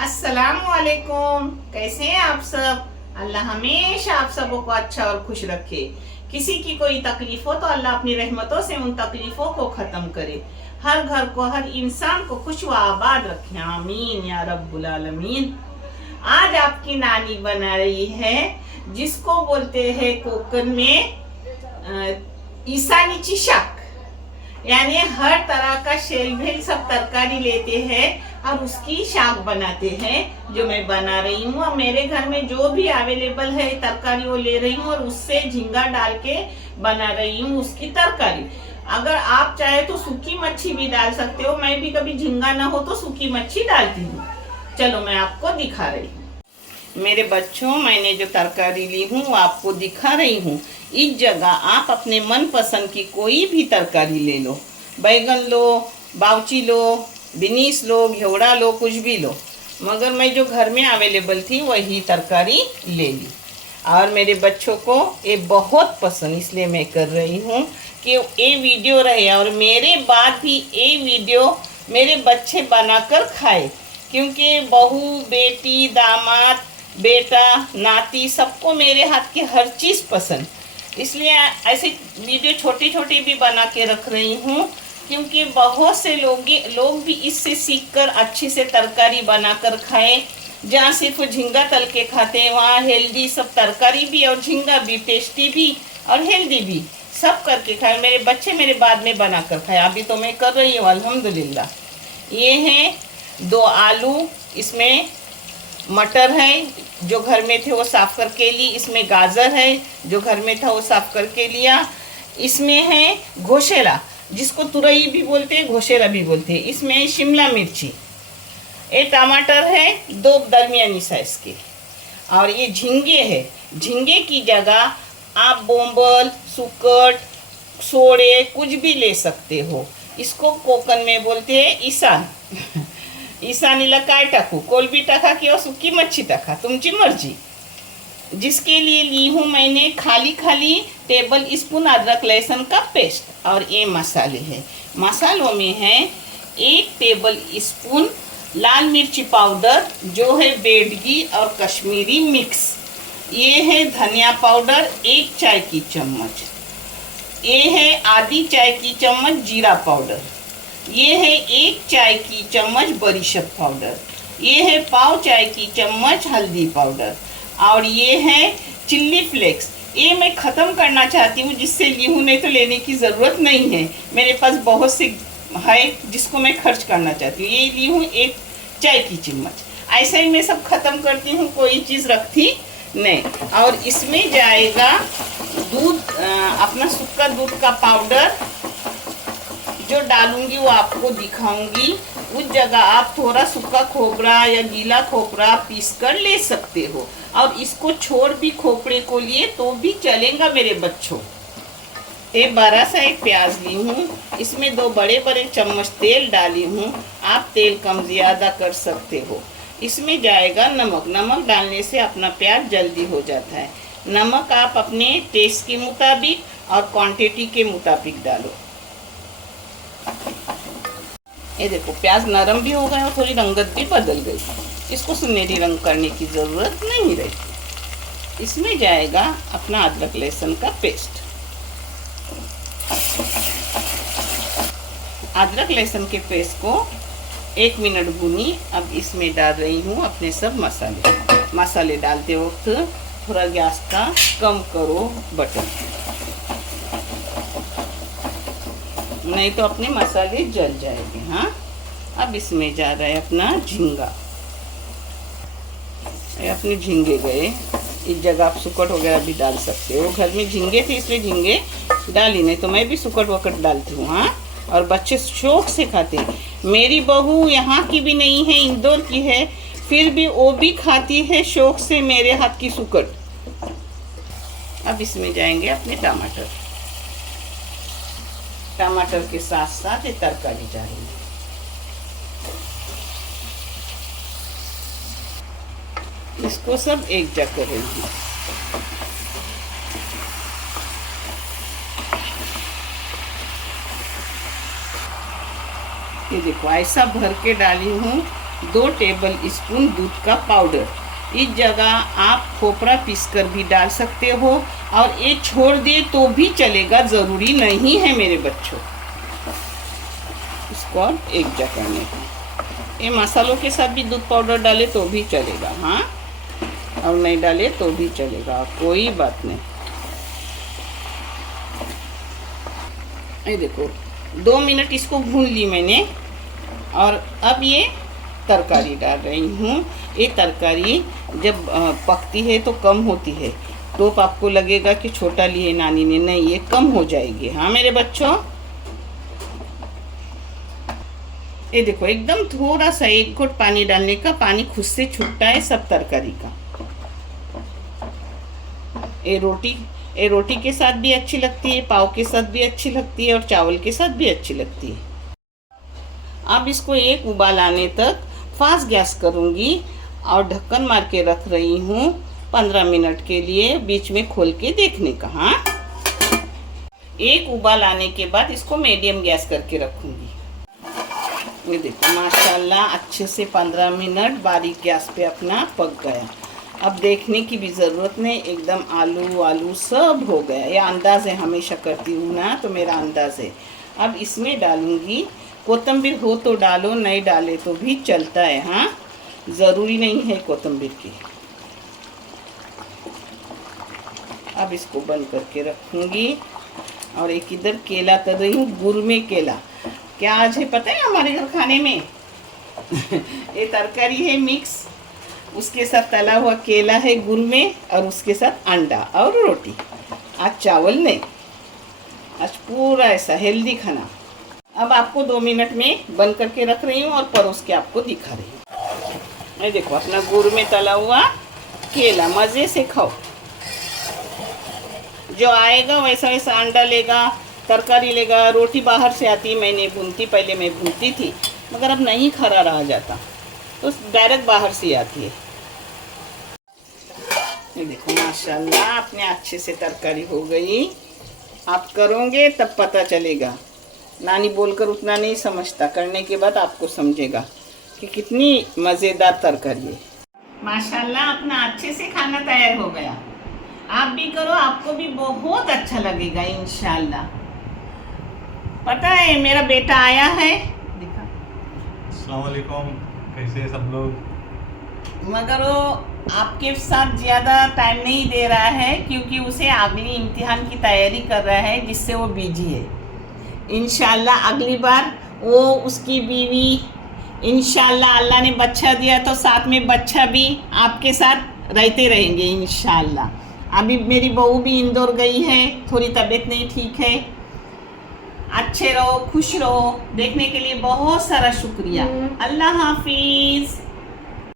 अस्सलामुअलैकुम। कैसे हैं आप सब? अल्लाह हमेशा आप सबों को अच्छा और खुश रखे। किसी की कोई तकलीफ हो तो अल्लाह अपनी रहमतों से उन तकलीफों को खत्म करे। हर घर को, हर इंसान को खुश व आबाद रखे। आमीन या रब्बुल आलमीन। आज आपकी नानी बना रही है जिसको बोलते हैं कोकन में ईसानी शाक। यानी हर तरह का शेल भेल सब तरकारी लेते हैं और उसकी शाक बनाते हैं, जो मैं बना रही हूँ। और मेरे घर में जो भी अवेलेबल है तरकारी वो ले रही हूँ और उससे झींगा डाल के बना रही हूँ उसकी तरकारी। अगर आप चाहे तो सूखी मच्छी भी डाल सकते हो। मैं भी कभी झींगा ना हो तो सूखी मच्छी डालती हूँ। चलो मैं आपको दिखा रही हूँ। मेरे बच्चों, मैंने जो तरकारी ली हूँ वो आपको दिखा रही हूँ। इस जगह आप अपने मनपसंद की कोई भी तरकारी ले लो। बैगन लो, बाउची लो, बिनीस लो, घेवड़ा लो, कुछ भी लो। मगर मैं जो घर में अवेलेबल थी वही तरकारी ले ली। और मेरे बच्चों को ये बहुत पसंद, इसलिए मैं कर रही हूँ कि ये वीडियो रहे और मेरे बाद भी ये वीडियो मेरे बच्चे बनाकर खाए। क्योंकि बहू, बेटी, दामाद, बेटा, नाती सबको मेरे हाथ की हर चीज़ पसंद। इसलिए ऐसे वीडियो छोटे छोटे भी बना के रख रही हूँ, क्योंकि बहुत से लोग भी इससे सीखकर अच्छे से तरकारी बनाकर खाएं। जहाँ सिर्फ झींगा तल के खाते हैं वहाँ हेल्दी सब तरकारी भी और झींगा भी, टेस्टी भी और हेल्दी भी सब करके खाए। मेरे बच्चे मेरे बाद में बना कर खाए। अभी तो मैं कर रही हूँ अल्हम्दुलिल्लाह। ये हैं 2 आलू, इसमें मटर है जो घर में थे वो साफ़ करके ली, इसमें गाजर है जो घर में था वो साफ़ करके लिया, इसमें है घोशेला जिसको तुरई भी बोलते हैं, घोशेला भी बोलते हैं, इसमें शिमला मिर्ची, ये टमाटर है 2 दरमियानी साइज़ के, और ये झींगे है। झींगे की जगह आप बोंबल, सुकट, सोड़े कुछ भी ले सकते हो। इसको कोकण में बोलते हैं ईसान। ईसानीला काय टाकू, कोलबी टाका किंवा सुकी मच्छी टाका, तुमची मर्जी। जिसके लिए ली हूँ मैंने खाली टेबल स्पून अदरक लहसुन का पेस्ट। और ये मसाले हैं। मसालों में है 1 टेबल स्पून लाल मिर्ची पाउडर जो है बेडगी और कश्मीरी मिक्स। ये है धनिया पाउडर 1 चाय की चम्मच। ये है आधी चाय की चम्मच जीरा पाउडर। ये है 1 चाय की चम्मच बरीशप पाउडर। ये है पाव चाय की चम्मच हल्दी पाउडर। और ये है चिल्ली फ्लेक्स। ये मैं ख़त्म करना चाहती हूँ जिससे ली हूँ, नहीं तो लेने की ज़रूरत नहीं है। मेरे पास बहुत से है जिसको मैं खर्च करना चाहती हूँ। ये ली हूँ 1 चाय की चम्मच। ऐसे ही मैं सब ख़त्म करती हूँ, कोई चीज़ रखती नहीं। और इसमें जाएगा दूध, अपना सूखा दूध का पाउडर जो डालूंगी वो आपको दिखाऊंगी। उस जगह आप थोड़ा सूखा खोपरा या गीला खोपरा पीस कर ले सकते हो, और इसको छोड़ भी खोपरे को लिए तो भी चलेगा मेरे बच्चों। एक बड़ा सा एक प्याज ली हूँ, इसमें 2 बड़े चम्मच तेल डाली हूँ। आप तेल कम ज़्यादा कर सकते हो। इसमें जाएगा नमक। नमक डालने से अपना प्याज जल्दी हो जाता है। नमक आप अपने टेस्ट के मुताबिक और क्वांटिटी के मुताबिक डालो। ये देखो प्याज नरम भी हो गया और थोड़ी रंगत भी बदल गई। इसको सुनहरी रंग करने की ज़रूरत नहीं रही। इसमें जाएगा अपना अदरक लहसुन का पेस्ट। अदरक लहसुन के पेस्ट को 1 मिनट भूनी। अब इसमें डाल रही हूँ अपने सब मसाले डालते वक्त थोड़ा गैस का कम करो बटन, नहीं तो अपने मसाले जल जाएंगे। हाँ, अब इसमें जा रहा है अपना झींगा। अपने झींगे गए। इस जगह आप सुकट वगैरह भी डाल सकते हो। घर में झींगे थे इसलिए झींगे डाली, नहीं तो मैं भी सुकट वकट डालती हूँ। हाँ, और बच्चे शौक से खाते हैं। मेरी बहू यहाँ की भी नहीं है, इंदौर की है, फिर भी वो भी खाती है शौक से मेरे हाथ की सुकट। अब इसमें जाएंगे अपने टमाटर के साथ साथ ये तरकारी जाएगी। इसको सब एक जगह करेंगे। ये देखो ऐसा भर के डाली हूँ 2 टेबल स्पून दूध का पाउडर। इस जगह आप खोपरा पीस कर भी डाल सकते हो और ये छोड़ दे तो भी चलेगा, ज़रूरी नहीं है मेरे बच्चों। इसको और एक जगह करने का, ये मसालों के साथ भी दूध पाउडर डाले तो भी चलेगा, हाँ, और नहीं डाले तो भी चलेगा, कोई बात नहीं। ये देखो 2 मिनट इसको भून ली मैंने और अब ये तरकारी डाल रही हूँ। ये तरकारी जब पकती है तो कम होती है, तो आपको लगेगा कि छोटा लिए नानी ने, नहीं, ये कम हो जाएगी, हाँ मेरे बच्चों। ये देखो एकदम थोड़ा सा 1 घुट पानी डालने का, पानी खुद से छूटता है सब तरकारी का। ये रोटी के साथ भी अच्छी लगती है, पाव के साथ भी अच्छी लगती है और चावल के साथ भी अच्छी लगती है। अब इसको एक उबाल आने तक फास्ट गैस करूँगी और ढक्कन मार के रख रही हूँ 15 मिनट के लिए, बीच में खोल के देखने का, हाँ। एक उबाल आने के बाद इसको मीडियम गैस करके रखूँगी। ये देखो माशाल्लाह अच्छे से 15 मिनट बारीक गैस पे अपना पक गया। अब देखने की भी ज़रूरत नहीं, एकदम आलू सब हो गया। ये अंदाज़ है, हमेशा करती हूँ ना तो मेरा अंदाज़ है। अब इसमें डालूँगी, कोतंबीर हो तो डालो, नहीं डाले तो भी चलता है, हाँ, ज़रूरी नहीं है कोतंबीर की। अब इसको बंद करके रखूँगी और एक इधर केला तर रही हूँ, गुड़ में केला। क्या आज है पता है हमारे घर खाने में? ये तरकारी है मिक्स, उसके साथ तला हुआ केला है गुड़ में और उसके साथ अंडा और रोटी। आज चावल नहीं, आज पूरा ऐसा हेल्दी खाना। अब आपको 2 मिनट में बंद करके रख रही हूँ और परोस के आपको दिखा रही हूँ। ये देखो अपना गुड़ में तला हुआ केला, मज़े से खाओ। जो आएगा वैसा वैसा अंडा लेगा, तरकारी लेगा, रोटी बाहर से आती, मैंने भूनती, पहले मैं भूनती थी मगर अब नहीं खरा रहा जाता तो डायरेक्ट बाहर से आती है। ये देखो माशाल्लाह अपने अच्छे से तरकारी हो गई। आप करोगे तब पता चलेगा, नानी बोलकर उतना नहीं समझता, करने के बाद आपको समझेगा कि कितनी मज़ेदार तरकारी है। माशाल्लाह अपना अच्छे से खाना तैयार हो गया। आप भी करो, आपको भी बहुत अच्छा लगेगा इंशाल्लाह। पता है मेरा बेटा आया है, देखा, अस्सलाम वालेकुम, कैसे सब लोग? मगर वो आपके साथ ज़्यादा टाइम नहीं दे रहा है क्योंकि उसे अगली इम्तिहान की तैयारी कर रहा है, जिससे वो बिजी है। इंशाल्लाह अगली बार वो, उसकी बीवी, इंशाल्लाह अल्लाह ने बच्चा दिया तो साथ में बच्चा भी आपके साथ रहते रहेंगे इंशाल्लाह। अभी मेरी बहू भी इंदौर गई है, थोड़ी तबीयत नहीं ठीक है। अच्छे रहो, खुश रहो। देखने के लिए बहुत सारा शुक्रिया। अल्लाह हाफिज़।